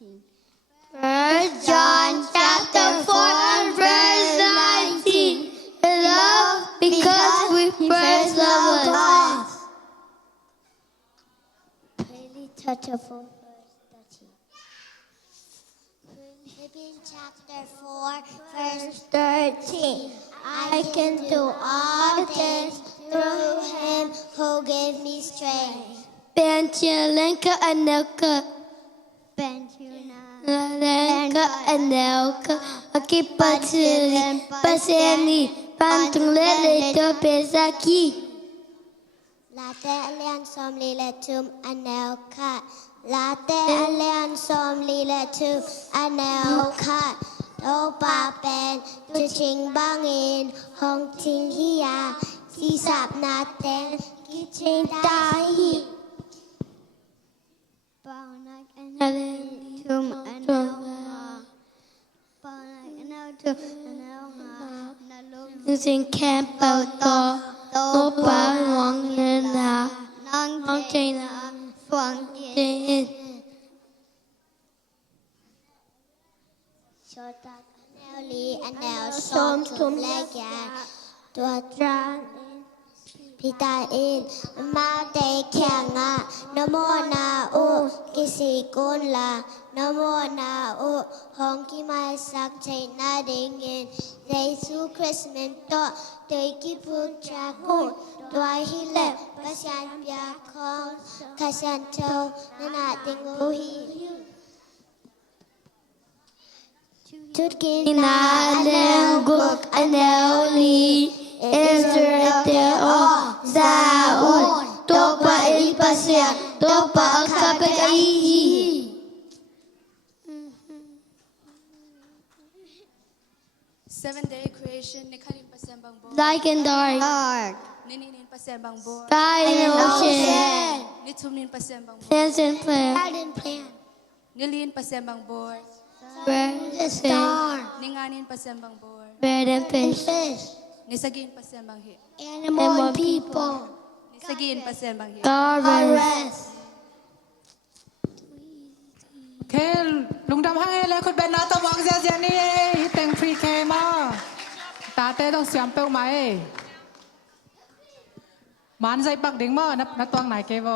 19. 1 John chapter 4 verse 19. Love because we first love God. Philippians chapter 4 verse 13. Philippians chapter 4 verse 13. I can do all things through Him who gives me strength. เป็นเชื้อเล่นก็อันเดียวกัน เป็นชื่อนา เล่นก็อันเดียวกันอากิปัจจุบันปัจจุบันนี้ปันตุงเล่เลยตัวเป็นสักกี่ ลาเตเลียนสมลีและทุมอันแนวขาดลาเตเลียนสมลีและทุมอันแนวขาดโตปาเป็นตุชิงบางอินห้องทิงฮิยาที่สับนาเตนกิชิงตาฮีปานักอันแนวทุมอันแนวหาปานักอันแนวทุมอันแนวหานาลุง จึงแค่เป่าต่อโตปาหวังเงินหา น้องเจนาสวงเจ เจน โชตักอันแนวลีอันแนวส้มทุมและยาตัวตรานพิตาอินมาเตแข่งอะนโมนาอุกิสิกุลลานโมนาอุหงกิมาสักใจนาดิงเงินเยซูคริสต์มันโตเตกิพุจากุตัวฮิเลประชันยาของขชันโตนานาติงโอฮีจุดกิน นาเดลกุกอันเดลลีอิสราเอลซาอุนตัวปะอิปัสยาตัวปะอัคเปกอี 7-day creation ni kanin pasembang bo. Like and dark Ninin pasembang bo. Sky and ocean Ni tumnin pasembang bo. Dance and play garden plant Nilin pasembang bo. Bird and star Ninganin pasembang bo. Bird and fish Nisagin pasembang hi. animal and people Nisagin pasembang hi. Garden เคลุงดำให้แล้วคุณเป็นนาตะวังเสียเสียนี่เต็งฟรีเคมาตาเต้ต้องเสียมเป้าไหมมันใจปักดิ่งมานับตัวไหนเกว